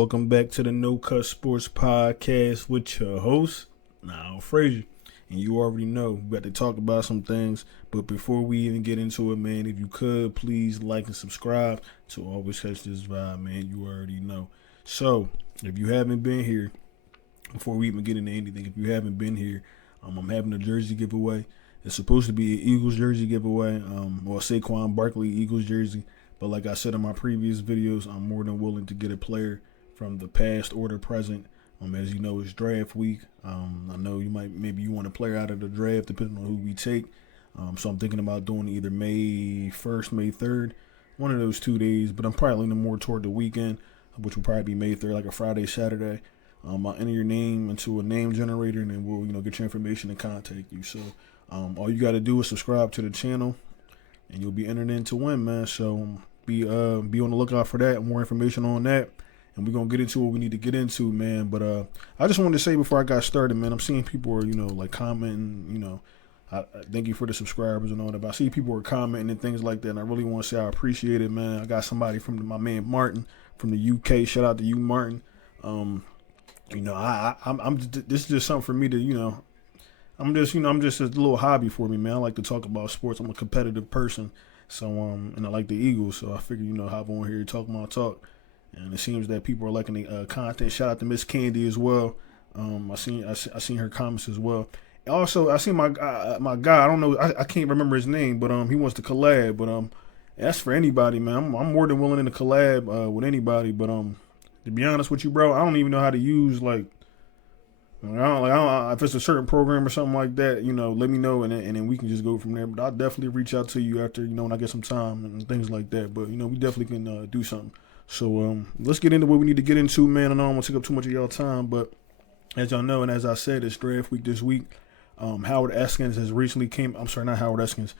welcome back to the Nocut Sports Podcast with your host, Niall Frazier. And you already know, we got to talk about some things. But before we even get into it, man, if you could, please like and subscribe to always catch this vibe, man. You already know. So, if you haven't been here, before we even get into anything, if you haven't been here, I'm having a jersey giveaway. It's supposed to be an Eagles jersey giveaway, or a Saquon Barkley Eagles jersey. But like I said in my previous videos, I'm more than willing to get a player from the past or the present. As you know, it's draft week. I know maybe you want a player out of the draft depending on who we take. So I'm thinking about doing either May 1st, May 3rd, one of those 2 days. But I'm probably leaning more toward the weekend, which will probably be May 3rd, like a Friday, Saturday. I'll enter your name into a name generator, and then we'll get your information and contact you. So all you got to do is subscribe to the channel, and you'll be entered in to win, man. So be on the lookout for that. More information on that, and we're gonna get into what we need to get into, man. But I just wanted to say before I got started, man, I'm seeing people are like commenting. I thank you for the subscribers and all that. But I see people are commenting and things like that, and I really want to say I appreciate it, man. I got somebody from my man Martin from the UK. Shout out to you, Martin. I'm this is just something for me to I'm just a little hobby for me, man. I like to talk about sports. I'm a competitive person. So, and I like the Eagles, so I figured, hop on here, talk my talk. And it seems that people are liking the content. Shout out to Miss Candy as well. I seen her comments as well. Also, I seen my guy. I don't know. I can't remember his name, but he wants to collab. But that's for anybody, man. I'm more than willing to collab with anybody. But to be honest with you, bro, I don't even know how to use if it's a certain program or something like that, let me know, and then we can just go from there. But I'll definitely reach out to you after, when I get some time and things like that. But, we definitely can do something. So let's get into what we need to get into, man. I know I don't want to take up too much of y'all time, but as y'all know, and as I said, it's draft week this week. Howard Eskins has recently not Howard Eskins.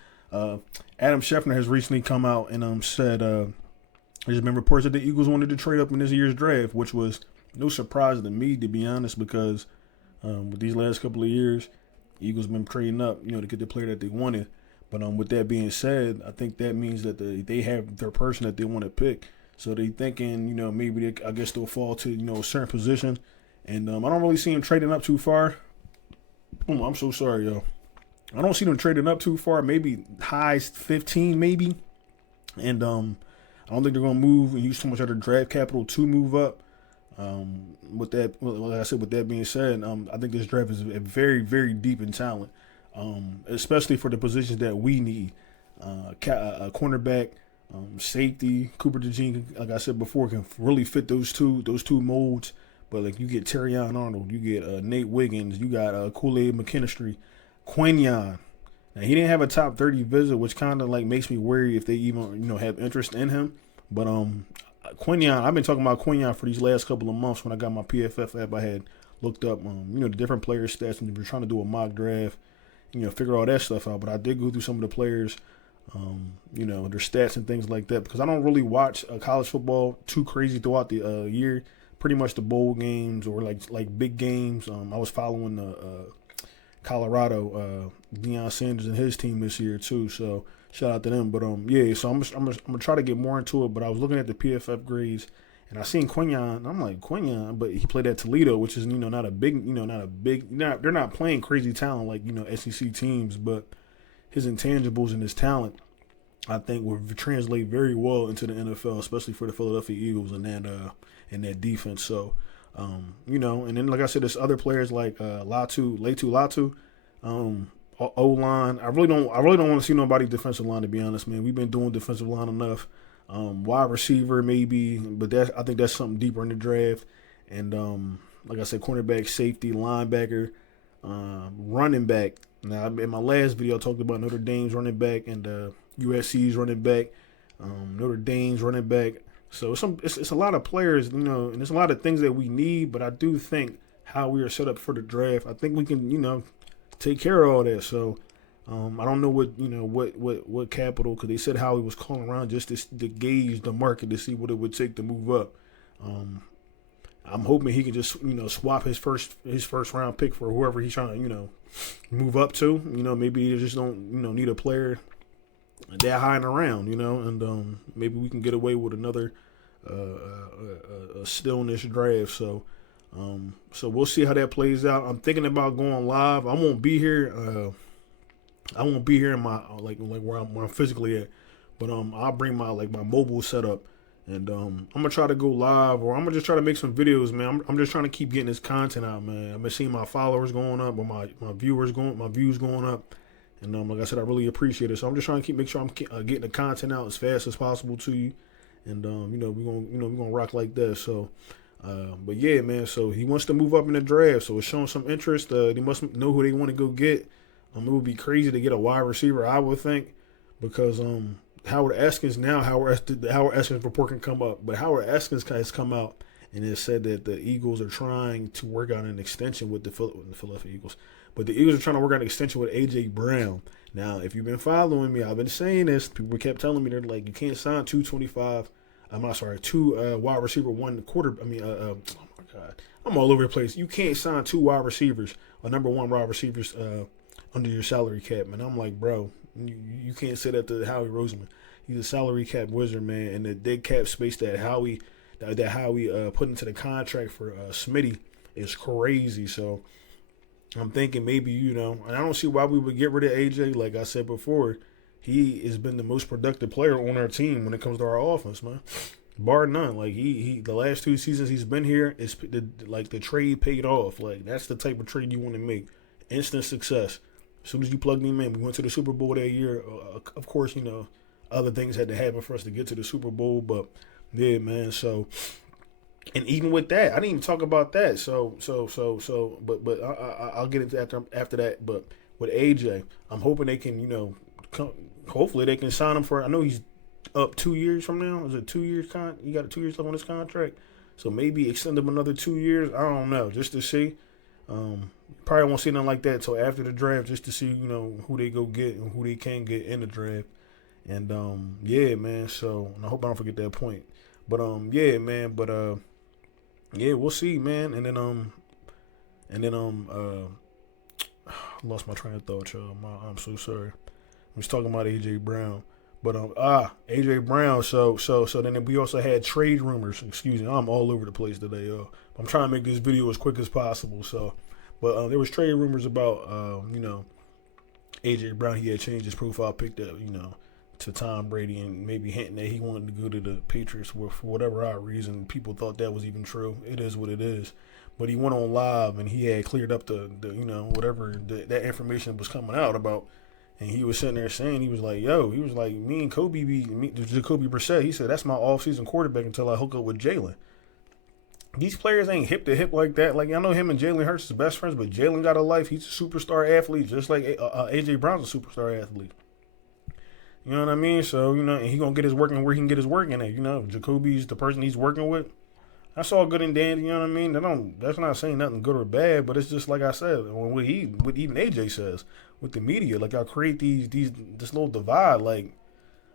Adam Schefter has recently come out and said there's been reports that the Eagles wanted to trade up in this year's draft, which was no surprise to me, to be honest, because with these last couple of years, Eagles been trading up, to get the player that they wanted. But with that being said, I think that means that they have their person that they want to pick. So they thinking, maybe they'll fall to, a certain position. And I don't really see them trading up too far. I'm so sorry, yo. I don't see them trading up too far. Maybe highs 15, maybe. And I don't think they're going to move and use too much of their draft capital to move up. With that being said, I think this draft is very, very deep in talent, especially for the positions that we need. A cornerback, safety, Cooper DeJean, like I said before, can really fit those two molds. But like you get Terrion Arnold, you get Nate Wiggins, you got Kool-Aid McKinstry, Quinyon. Now he didn't have a top 30 visit, which kind of like makes me worry if they even have interest in him. But Quinyon, I've been talking about Quinyon for these last couple of months. When I got my PFF app, I had looked up, the different player stats, and we're trying to do a mock draft, figure all that stuff out. But I did go through some of the players, their stats and things like that, because I don't really watch college football too crazy throughout the year. Pretty much the bowl games or like big games. I was following the Colorado, Deion Sanders and his team this year too. So shout out to them. But so I'm gonna try to get more into it. But I was looking at the PFF grades, and I seen Quinyon. And I'm like, Quinyon, but he played at Toledo, which is not a big. They're not playing crazy talent like SEC teams, but his intangibles and his talent, I think, will translate very well into the NFL, especially for the Philadelphia Eagles and that defense. So and then like I said, there's other players like Latu. O-line. I really don't want to see nobody defensive line, to be honest, man. We've been doing defensive line enough. Wide receiver maybe, but I think that's something deeper in the draft. And like I said, cornerback, safety, linebacker, running back. Now in my last video I talked about Notre Dame's running back and USC's running back, Notre Dame's running back. So it's a lot of players, and there's a lot of things that we need, but I do think how we are set up for the draft, I think we can, take care of all that. So I don't know what capital, because they said Howie was calling around just to gauge the market to see what it would take to move up. I'm hoping he can just swap his first round pick for whoever he's trying to move up to. Maybe they just don't need a player that high in the round, and maybe we can get away with another still in this draft. So we'll see how that plays out. I'm thinking about going live. I won't be here. I won't be here in my like where I'm physically at, but I'll bring my mobile setup, and I'm gonna try to go live, or I'm gonna just try to make some videos, man. I'm just trying to keep getting this content out, man. I've been seeing my followers going up, or my views going up, and like I said, I really appreciate it. So I'm just trying to make sure I'm getting the content out as fast as possible to you, and we're gonna rock like that. So. But yeah, man. So he wants to move up in the draft, so it's showing some interest. They must know who they want to go get. It would be crazy to get a wide receiver, I would think, because Howard Eskins report can come up, but Howard Eskins has come out and has said that the Eagles are trying to work out an extension with the Philadelphia Eagles, but the Eagles are trying to work out an extension with A.J. Brown. Now, if you've been following me, I've been saying this. People kept telling me they're like, you can't sign two wide receiver, one quarter. Oh my God, I'm all over the place. You can't sign two wide receivers, or number one wide receivers, under your salary cap, man. I'm like, bro, you can't say that to Howie Roseman. He's a salary cap wizard, man, and the dead cap space that Howie put into the contract for Smitty is crazy. So I'm thinking maybe, and I don't see why we would get rid of AJ. Like I said before, he has been the most productive player on our team when it comes to our offense, man. Bar none. Like he the last 2 seasons he's been here, the trade paid off. Like that's the type of trade you want to make. Instant success. As soon as you plugged him in, we went to the Super Bowl that year. Of course, other things had to happen for us to get to the Super Bowl, but yeah, man. So, and even with that, I didn't even talk about that. But I'll get into after that. But with AJ, I'm hoping they can, hopefully they can sign him for. I know he's up 2 years from now. Is it 2 years? You got 2 years left on his contract, so maybe extend him another 2 years. I don't know, just to see. Probably won't see nothing like that until after the draft, just to see, who they go get and who they can get in the draft. And yeah, man. So, and I hope I don't forget that point. But yeah, man. But yeah, we'll see, man. And then lost my train of thought, y'all. I'm so sorry. I was talking about AJ Brown. But AJ Brown. So then we also had trade rumors. Excuse me, I'm all over the place today, y'all. I'm trying to make this video as quick as possible. So, but there was trade rumors about AJ Brown. He had changed his profile pic to Tom Brady, and maybe hinting that he wanted to go to the Patriots for whatever odd reason. People thought that was even true. It is what it is. But he went on live and he had cleared up the whatever that information was coming out about. And he was sitting there saying, he was like, me and Jacoby Brissett, he said, that's my offseason quarterback until I hook up with Jalen. These players ain't hip to hip like that. Like, I know him and Jalen Hurts is best friends, but Jalen got a life. He's a superstar athlete, just like A.J. Brown's a superstar athlete. You know what I mean? So, and he going to get his work in where he can get his work in at. Jacoby's the person he's working with. That's all good and dandy, you know what I mean? That's not saying nothing good or bad, but it's just like I said, what even AJ says with the media, like y'all create this little divide. Like,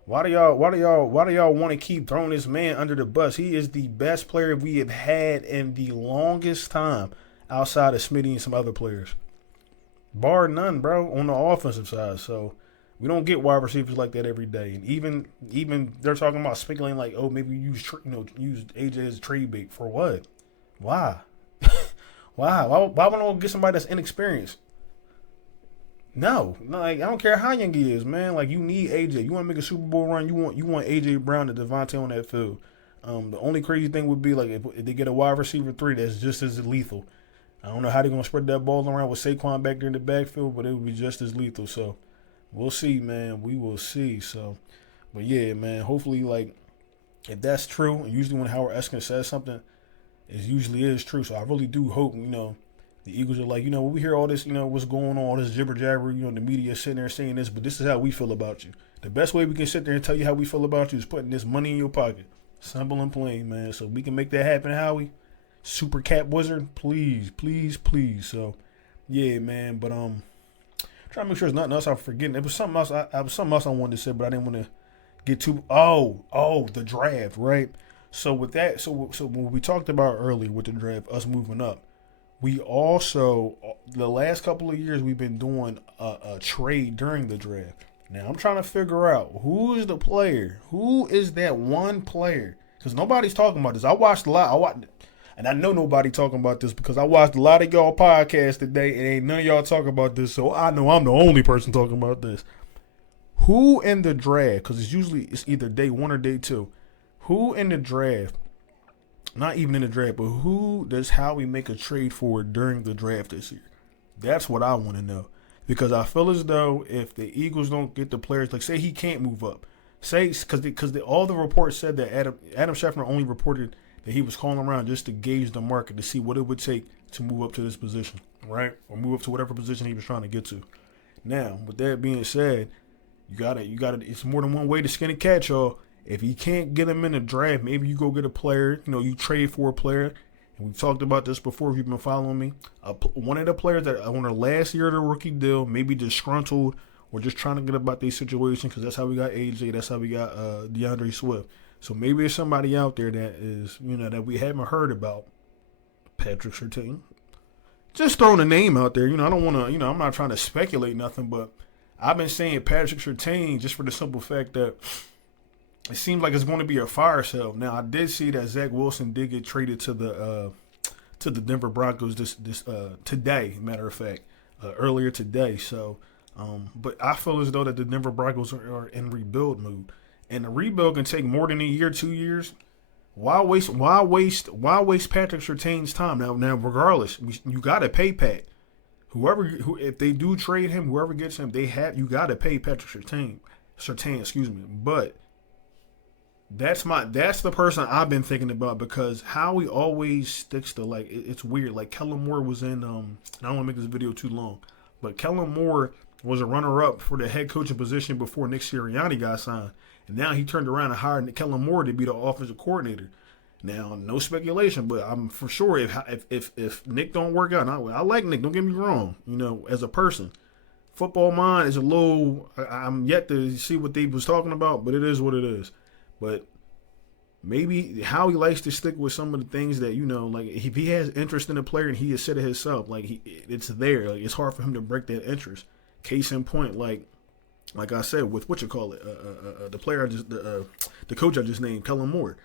why do y'all want to keep throwing this man under the bus? He is the best player we have had in the longest time outside of Smitty and some other players, bar none, bro, on the offensive side. So we don't get wide receivers like that every day. And even they're talking about speculating like, oh, maybe use AJ as a trade bait for what? Why? Why would I get somebody that's inexperienced? No, like I don't care how young he is, man. Like you need AJ. You want to make a Super Bowl run? You want AJ Brown and Devontae on that field. The only crazy thing would be like if they get a wide receiver 3 that's just as lethal. I don't know how they're gonna spread that ball around with Saquon back there in the backfield, but it would be just as lethal. So we'll see, man. We will see. So, but yeah, man. Hopefully, like if that's true, and usually when Howard Eskins says something, it usually is true. So I really do hope, the Eagles are like, we hear all this, what's going on, all this jibber jabber, the media sitting there saying this, but this is how we feel about you. The best way we can sit there and tell you how we feel about you is putting this money in your pocket. Simple and plain, man. So we can make that happen, Howie. Super Cap Wizard, please, please, please. So, yeah, man. But trying to make sure there's nothing else I'm forgetting. It was something else. I wanted to say, but I didn't want to get too. Oh, the draft, right? So with that, so when we talked about earlier with the draft, us moving up. We also, the last couple of years, we've been doing a trade during the draft. Now, I'm trying to figure out who is the player. Who is that one player? because nobody's talking about this. I watched a lot. And I know nobody talking about this because I watched a lot of y'all podcasts today, and ain't none of y'all talking about this. So I know I'm the only person talking about this. Who in the draft? Because it's either day 1 or day 2. Who in the draft? Not even in the draft, but who does Howie make a trade for during the draft this year? That's what I want to know. Because I feel as though if the Eagles don't get the players, like say he can't move up, because all the reports said that Adam Schefter only reported that he was calling around just to gauge the market to see what it would take to move up to this position, right? Or move up to whatever position he was trying to get to. Now, with that being said, you gotta. It's more than one way to skin a cat, y'all. If you can't get him in the draft, maybe you go get a player. You trade for a player. And we've talked about this before if you've been following me. One of the players that on their last year of the rookie deal, maybe disgruntled or just trying to get about their situation, because that's how we got AJ, that's how we got DeAndre Swift. So maybe there's somebody out there that is, that we haven't heard about. Patrick Surtain. Just throwing a name out there. I don't want to, I'm not trying to speculate nothing, but I've been saying Patrick Surtain just for the simple fact that it seems like it's going to be a fire sale. Now, I did see that Zach Wilson did get traded to the Denver Broncos this today, matter of fact, earlier today. So, but I feel as though that the Denver Broncos are in rebuild mode. And the rebuild can take more than a year, 2 years. Why waste Patrick Surtain's time? Now, regardless, you gotta pay Pat. If they do trade him, whoever gets him, you gotta pay Patrick Surtain, But that's the person I've been thinking about, because Howie always sticks to, like, it's weird. Like Kellen Moore was in I don't want to make this video too long, but Kellen Moore was a runner-up for the head coaching position before Nick Sirianni got signed. And now he turned around and hired Kellen Moore to be the offensive coordinator. Now, no speculation, but I'm for sure if Nick don't work out, and I like Nick, don't get me wrong, as a person. Football mind is a little, I'm yet to see what they was talking about, but it is what it is. But maybe Howie likes to stick with some of the things that, like if he has interest in a player and he has said it himself, like it's there. Like it's hard for him to break that interest. Case in point, like I said, with the player the coach I just named, Kellen Moore.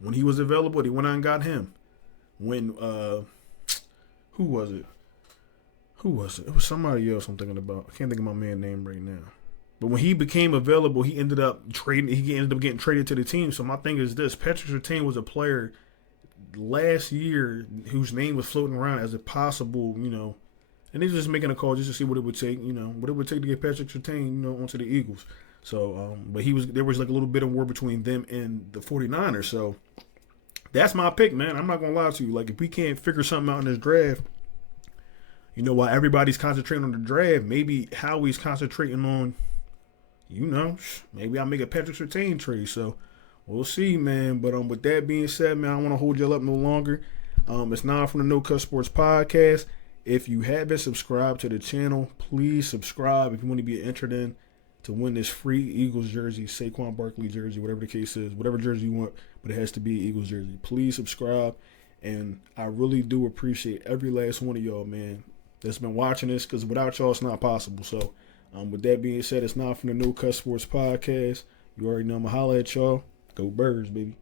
When he was available, they went out and got him. When who was it? It was somebody else I'm thinking about. I can't think of my man's name right now. But when he became available, he ended up getting traded to the team. So my thing is this: Patrick Surtain was a player last year whose name was floating around as a possible, and they're just making a call just to see what it would take, what it would take to get Patrick Surtain, onto the Eagles. So, but there was like a little bit of war between them and the 49ers. So that's my pick, man. I'm not going to lie to you. Like, if we can't figure something out in this draft, while everybody's concentrating on the draft, maybe Howie's concentrating on, maybe I'll make a Patrick Surtain trade. So we'll see, man. But with that being said, man, I don't want to hold y'all up no longer. It's Nine from the Nocut Sports Podcast. If you haven't subscribed to the channel, please subscribe if you want to be entered in to win this free Eagles jersey, Saquon Barkley jersey, whatever the case is, whatever jersey you want, but it has to be Eagles jersey. Please subscribe, and I really do appreciate every last one of y'all, man, that's been watching this, because without y'all, it's not possible. So, with that being said, it's Not from the Nocut Sports Podcast. You already know I'm going to holler at y'all. Go Birds, baby.